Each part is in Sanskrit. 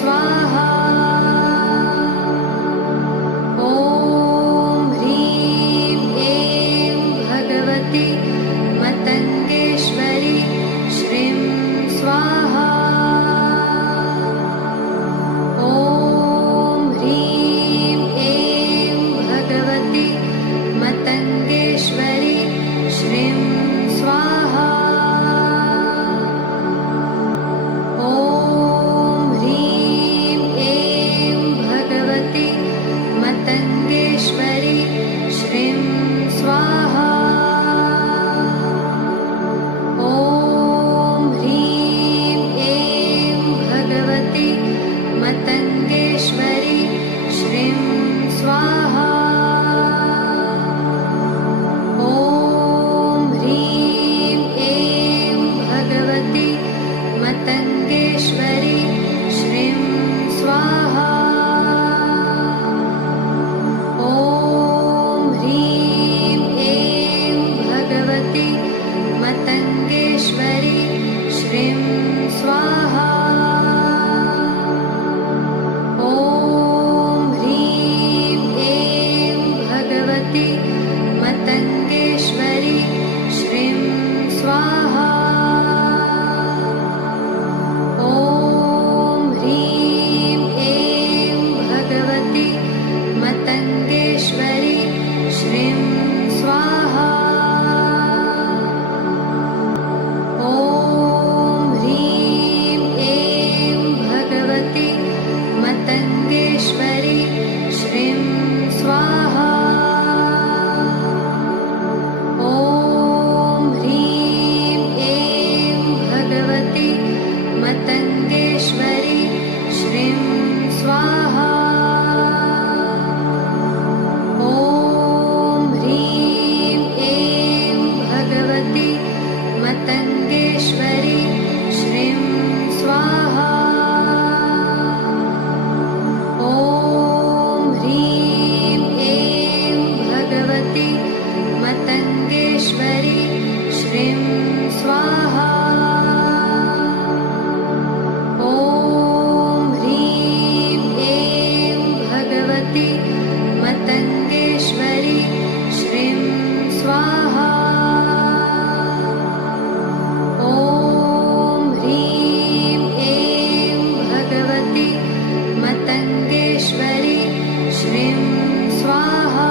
स्वाहा। ॐ ह्रीं ऐं भगवती मतङ्गेश्वरी श्रीं स्वाहा। ॐ ह्रीं ऐं भगवती मतङ्गेश्वरी श्रीं स्वाहा। ॐ ह्रीं ऐं भगवती मतङ्गेश्वरी श्रीं स्वाहा। ॐ ह्रीं ऐं भगवती मतङ्गेश्वरी श्रीं स्वाहा। ॐ ह्रीं ऐं भगवती मतङ्गेश्वरी श्रीं स्वाहा। ॐ ह्रीं ऐं भगवती मतङ्गेश्वरी श्रीं स्वाहा। ॐ ह्रीं ऐं भगवती मतङ्गेश्वरी श्रीं स्वाहा। ॐ ह्रीं ऐं भगवती मतङ्गेश्वरी श्रीं स्वाहा। ॐ ह्रीं ऐं भगवती मतङ्गेश्वरी श्रीं स्वाहा। ॐ ह्रीं ऐं भगवती मतङ्गेश्वरी श्रीं स्वाहा। ॐ ह्रीं ऐं भगवती मतङ्गेश्वरी श्रीं स्वाहा। ॐ ह्रीं ऐं भगवती मतङ्गेश्वरी श्रीं स्वाहा। ॐ ह्रीं ऐं भगवती मतङ्गेश्वरी श्रीं स्वाहा। ॐ ह्रीं ऐं भगवती मतङ्गेश्वरी श्रीं स्वाहा।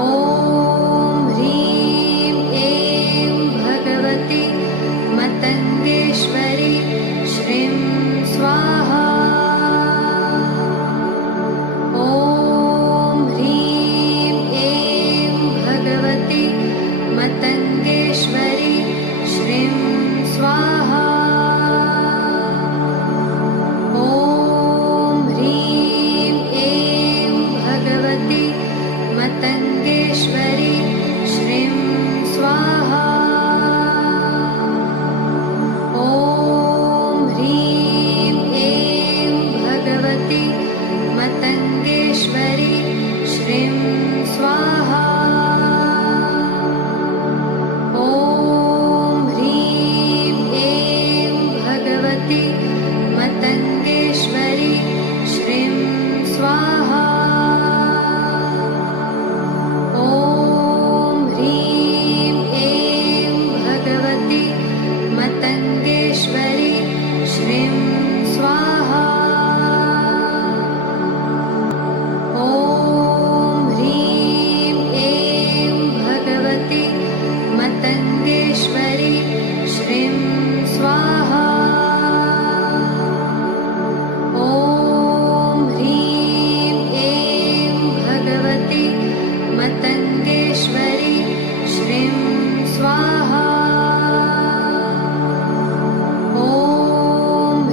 ॐ ह्रीं ऐं भगवती मतङ्गेश्वरी श्रीं स्वाहा। ॐ ह्रीं ऐं भगवती मतङ्गेश्वरी श्रीं स्वाहा। ॐ ह्रीं ऐं भगवती मतङ्गेश्वरी श्रीं स्वाहा। ॐ ह्रीं ऐं भगवती मतङ्गेश्वरी श्रीं स्वाहा। ॐ ह्रीं ऐं भगवती मतङ्गेश्वरी श्रीं स्वाहा। ॐ ह्रीं ऐं भगवती मतङ्गेश्वरी श्रीं स्वाहा। ॐ ह्रीं ऐं भगवती मतङ्गेश्वरी श्रीं स्वाहा। ॐ ह्रीं ऐं भगवती मतङ्गेश्वरी श्रीं स्वाहा। ॐ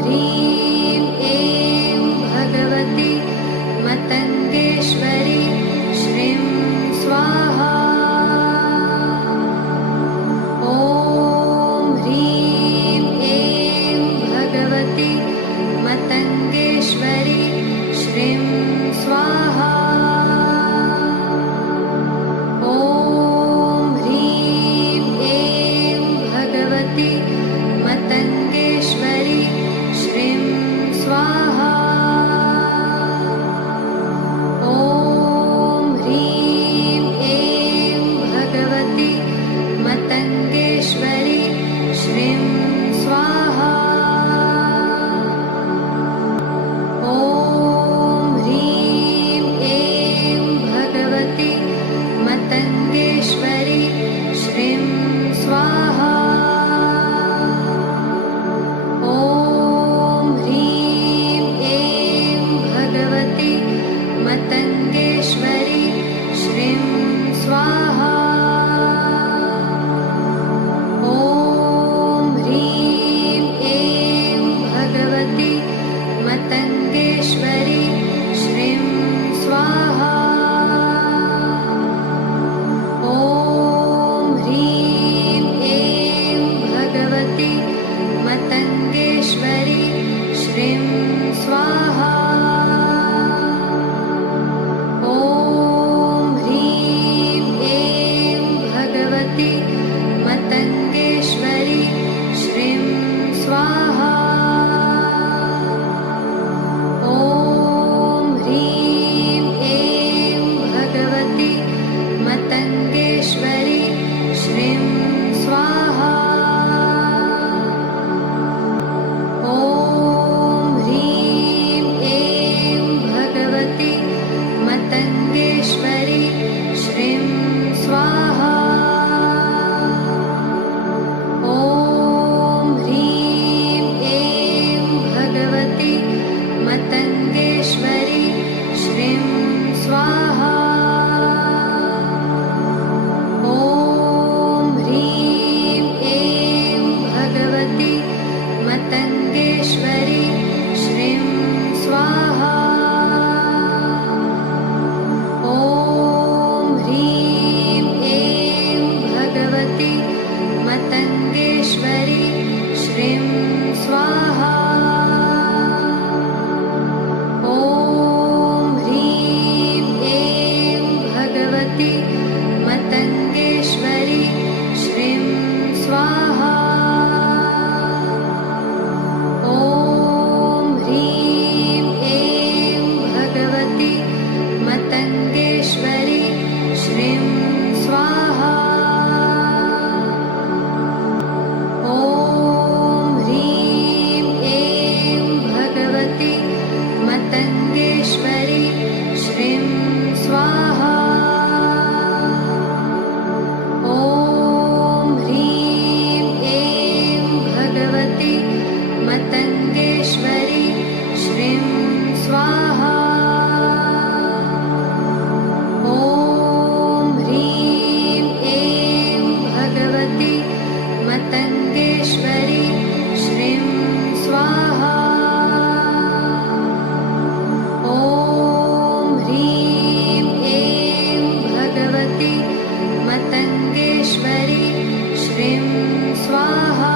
स्वाहा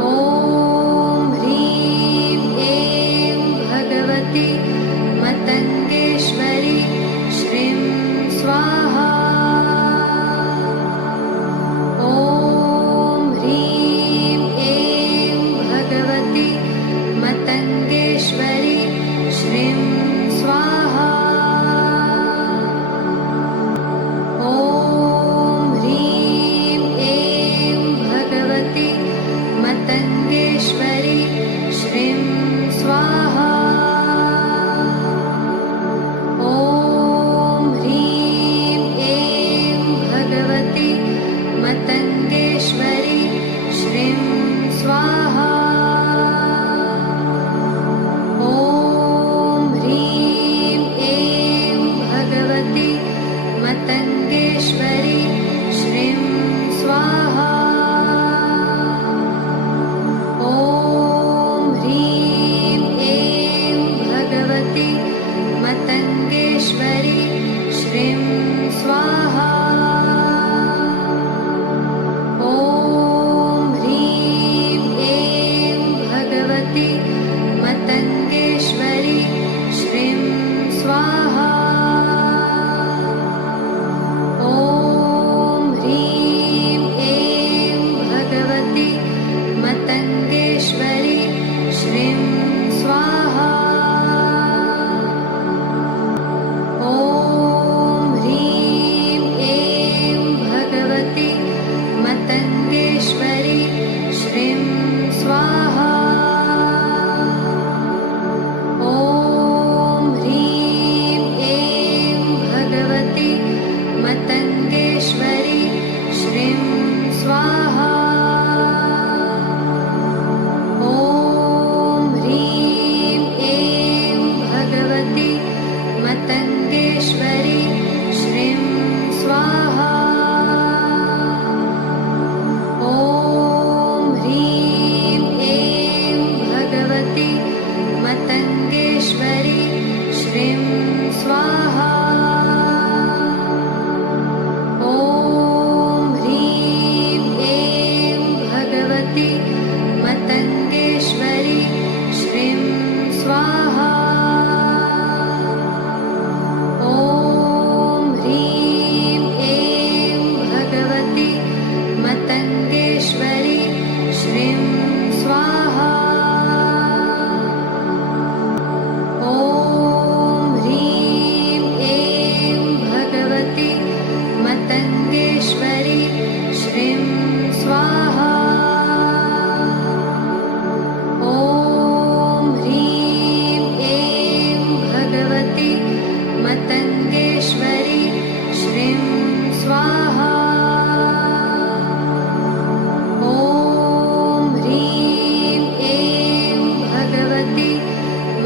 ॐ ह्रीं ऐं भगवती मतङ्गेश्वरी श्रीं स्वाहा ॐ ह्रीं ऐं भगवती मतङ्गेश्वरी श्रीं स्वाहा ॐ ह्रीं ऐं भगवती मतङ्गेश्वरी श्रीं स्वाहा ॐ ह्रीं ऐं भगवती मतङ्गेश्वरी श्रीं स्वाहा ॐ ह्रीं ऐं भगवती मतङ्गेश्वरी श्रीं स्वाहा ॐ ह्रीं ऐं भगवती मतङ्गेश्वरी श्रीं स्वाहा ॐ ह्रीं ऐं भगवती मतङ्गेश्वरी श्रीं स्वाहा ॐ ह्रीं ऐं भगवती मतङ्गेश्वरी श्रीं स्वाहा ॐ ह्रीं ऐं भगवती मतङ्गेश्वरी श्रीं स्वाहा ॐ ह्रीं ऐं भगवती मतङ्गेश्वरी श्रीं स्वाहा ॐ ह्रीं ऐं भगवती मतङ्गेश्वरी श्रीं स्वाहा ॐ ह्रीं ऐं भगवती मतङ्गेश्वरी श्रीं स्वाहा ॐ ह्रीं ऐं भगवती मतङ्गेश्वरी श्रीं स्वाहा ॐ ह्रीं ऐं भगवती मतङ्गेश्वरी श्रीं स्वाहा ॐ ह्रीं ऐं भगवती मतङ्गेश्वरी श्रीं स्वाहा ॐ ह्रीं ऐं भगवती मतङ्गेश्वरी श्रीं स्वाहा ॐ ह्रीं ऐं भगवती मतङ्गेश्वरी श्रीं स्वाहा ॐ ह्रीं ऐं भगवती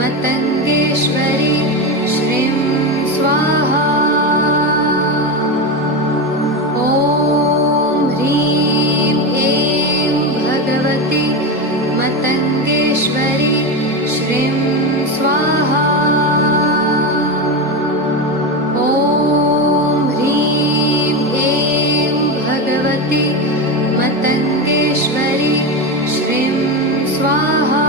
मतङ्गेश्वरी श्रीं स्वाहा ॐ ह्रीं ऐं भगवती मतङ्गेश्वरी श्रीं स्वाहा ॐ ह्रीं ऐं भगवती मतङ्गेश्वरी श्रीं स्वाहा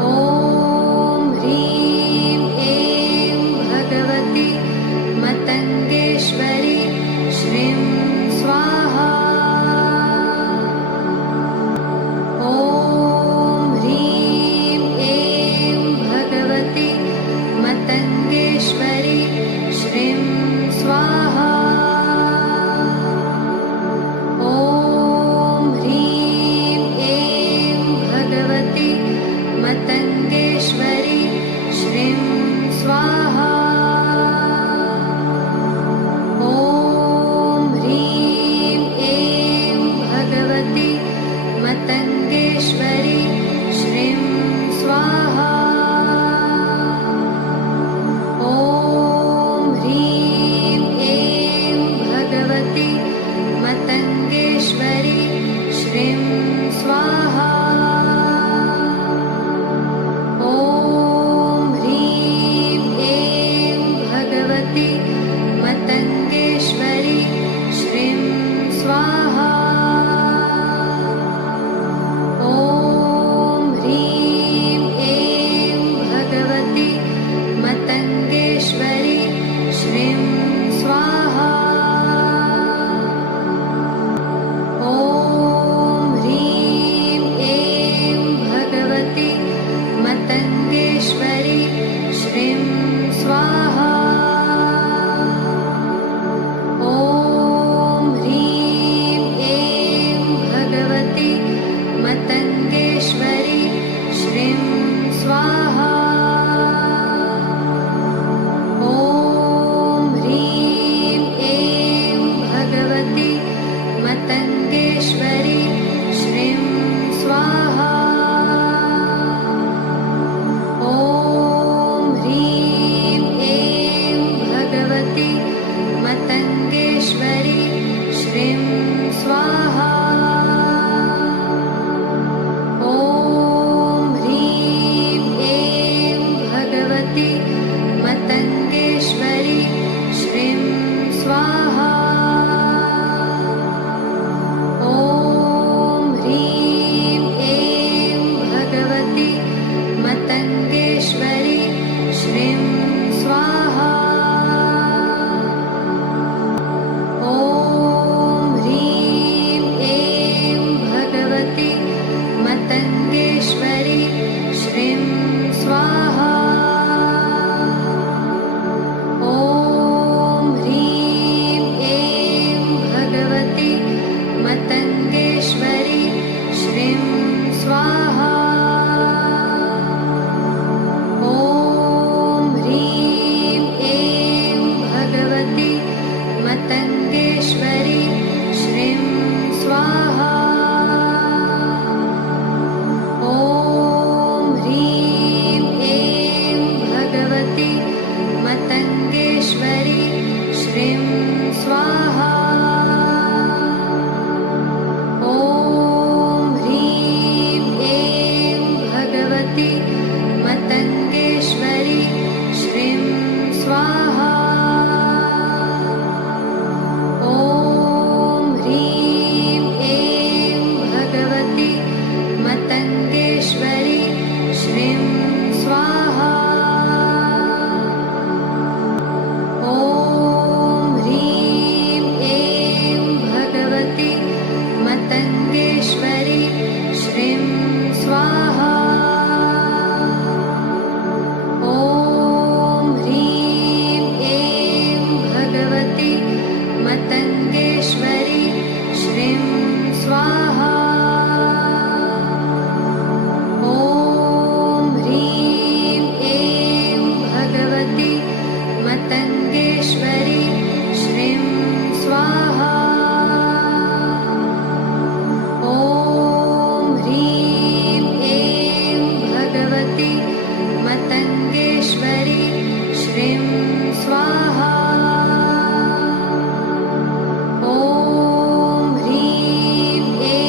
ॐ ह्रीं ऐं भगवती मतङ्गेश्वरी श्रीं स्वाहा ॐ ह्रीं ऐं भगवती मतङ्गेश्वरी श्रीं स्वाहा ॐ ह्रीं ऐं भगवती मतङ्गेश्वरी श्रीं स्वाहा ॐ ह्रीं ऐं भगवती मतङ्गेश्वरी श्रीं स्वाहा ॐ ह्रीं ऐं भगवती मतङ्गेश्वरी श्रीं स्वाहा ॐ ह्रीं ऐं भगवती मतङ्गेश्वरी स्वाहा ॐ ह्रीं ऐं भगवती मतङ्गेश्वरी श्रीं स्वाहा ॐ ह्रीं ऐं भगवती मतङ्गेश्वरी श्रीं स्वाहा ॐ ह्रीं ऐं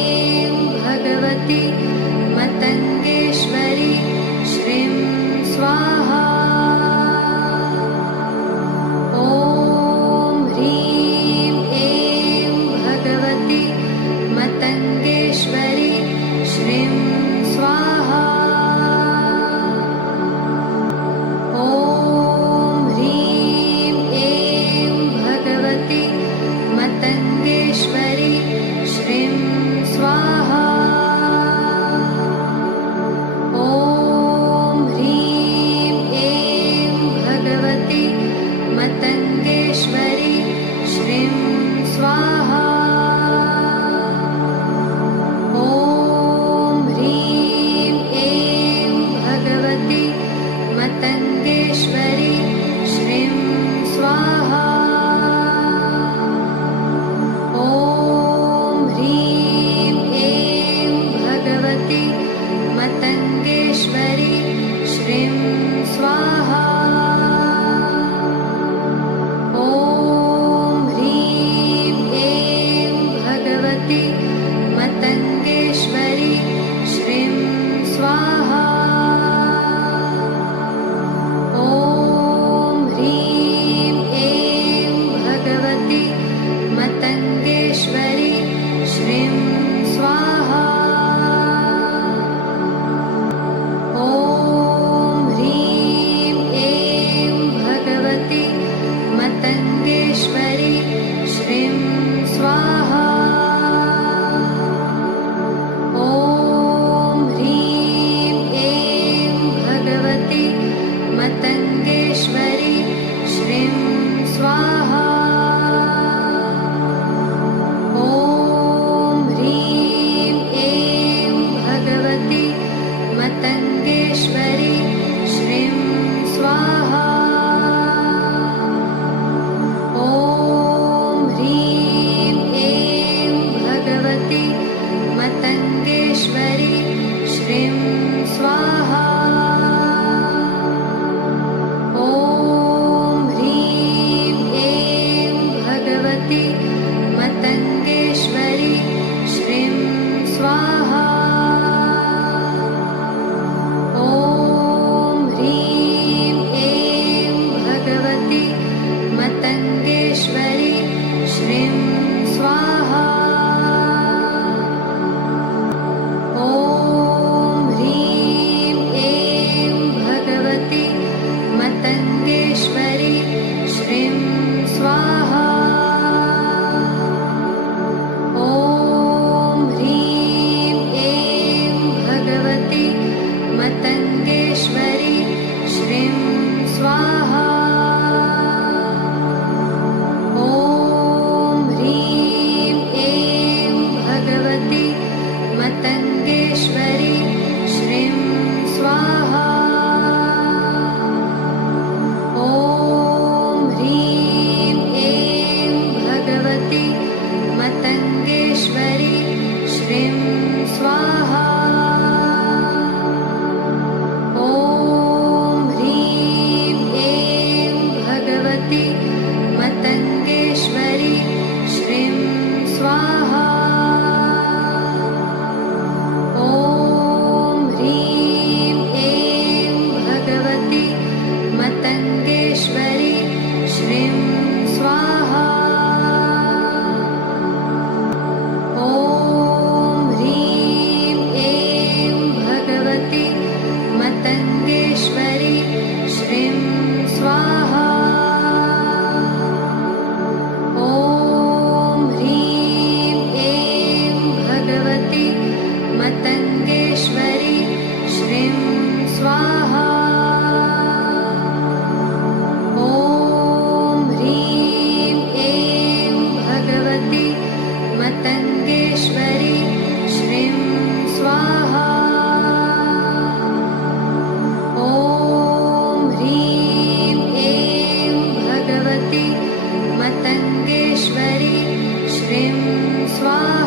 श्रीं स्वाहा